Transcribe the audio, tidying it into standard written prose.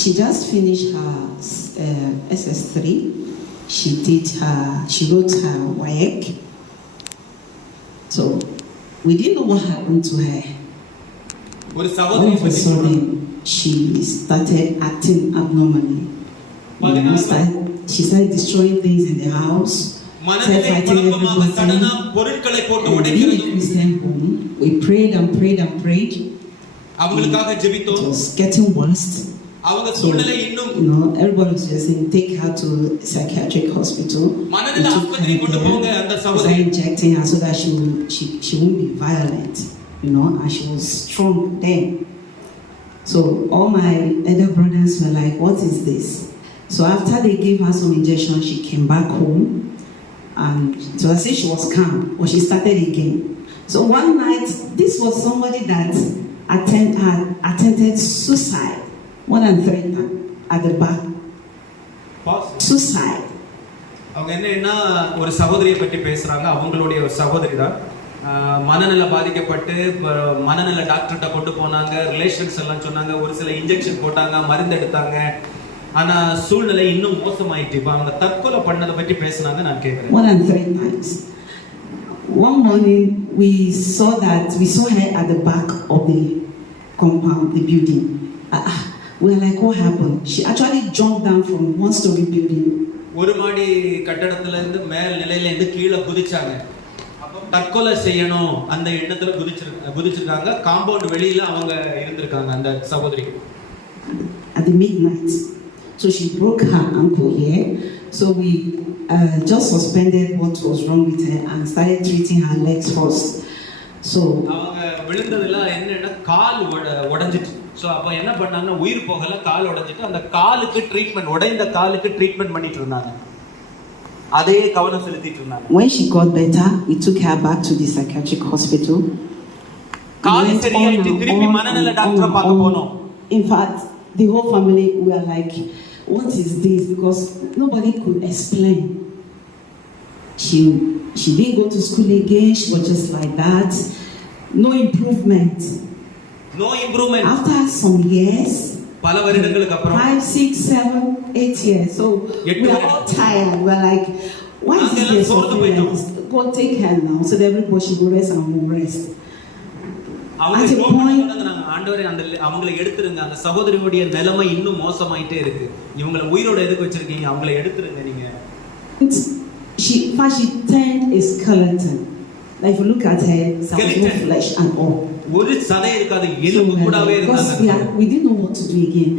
She just finished her SS3. She wrote her WAEC. So we didn't know what happened to her. All of a sudden, she started acting abnormally. She started destroying things in the house. Started fighting everybody. In a Christian home, we prayed and prayed and prayed. It was getting worse. So, everybody was just saying, take her to psychiatric hospital. We took her there, started injecting her so that she won't be violent, and she was strong then. So all my elder brothers were like, what is this? So after they gave her some injection, she came back home, and so I say she was calm, but she started again. So one night, this was somebody that attempted suicide more than 3 times at the back. Suicide. அவங்க என்ன ஒரு சகோதரியை பற்றி பேசுறாங்க. அவங்களுடைய ஒரு சகோதரி தான் மனநல பாதிக்கப்பட்டு மனநல டாக்டர்கிட்ட கொண்டு போனாங்க. ரிலேஷன்ஸ் எல்லாம் சொன்னாங்க, ஒரு சில இன்ஜெக்ஷன் போட்டாங்க, மருந்து எடுத்தாங்க. ஆனா சூழ்நிலை இன்னும் மோசமாயிட்டு இப்ப அவங்க தற்கொலை பண்ணதை பற்றி பேசுனாங்க. நான் கேட்கிறேன். More than 3 times. One morning we saw her at the back of the compound, the building. We were like, what happened? She actually jumped down from 1-story building. ஒரு மாடி கட்டடத்துல இருந்து மேல் நிலையில இருந்து கீழே குதிச்சாங்க. தற்கொலை செய்யணும் அந்த எண்ணத்துல குதிச்சிருக்காங்க. காம்பவுண்ட் வெளியில அவங்க இருந்திருக்காங்க அந்த சகோதரி. At the midnight. So she broke her ankle here. So we just suspended what was wrong with her and started treating her legs first. So அவங்க விழுந்ததுல என்னன்னா கால் உடைஞ்சிட்டு. சோ அப்ப என்ன பண்ணாங்கன்னா உயிர் போகல, கால் உடைஞ்சிட்டு அந்த காலுக்கு ட்ரீட்மென்ட், உடைந்த காலுக்கு ட்ரீட்மென்ட் பண்ணிட்டு இருந்தாங்க. அதே கவனம் செலுத்திட்டு இருந்தாங்க. When she got better, we took her back to the psychiatric hospital. கால் சரியாயிட்டு திருப்பி மனநல டாக்டரை பார்க்க போனோம். In fact, the whole family were like, what is this? Because nobody could explain. She didn't go to school again. She was just like that. No improvement. After some years, பல வருடங்களுக்கு அப்புறம் 5, 6, 7, 8 years. So we are all tired. We are like, why is this so serious? Go take her now so that everybody should go rest and will rest. At a point, ஆண்டவரே அவங்களை எடுத்துருங்க. அந்த சகோதரியுடைய நிலைமை இன்னும் மோசமாயிட்டே இருக்கு. இவங்களை உயிரோட எதுக்கு வச்சிருக்கீங்க? அவங்களை எடுத்துருங்க நீங்க. She turned a skeleton. Like if you look at her, there was no flesh and all. ஒரு சதை இருக்காது, எலும்பு கூடவே இருந்தாங்க. We didn't know what to do again.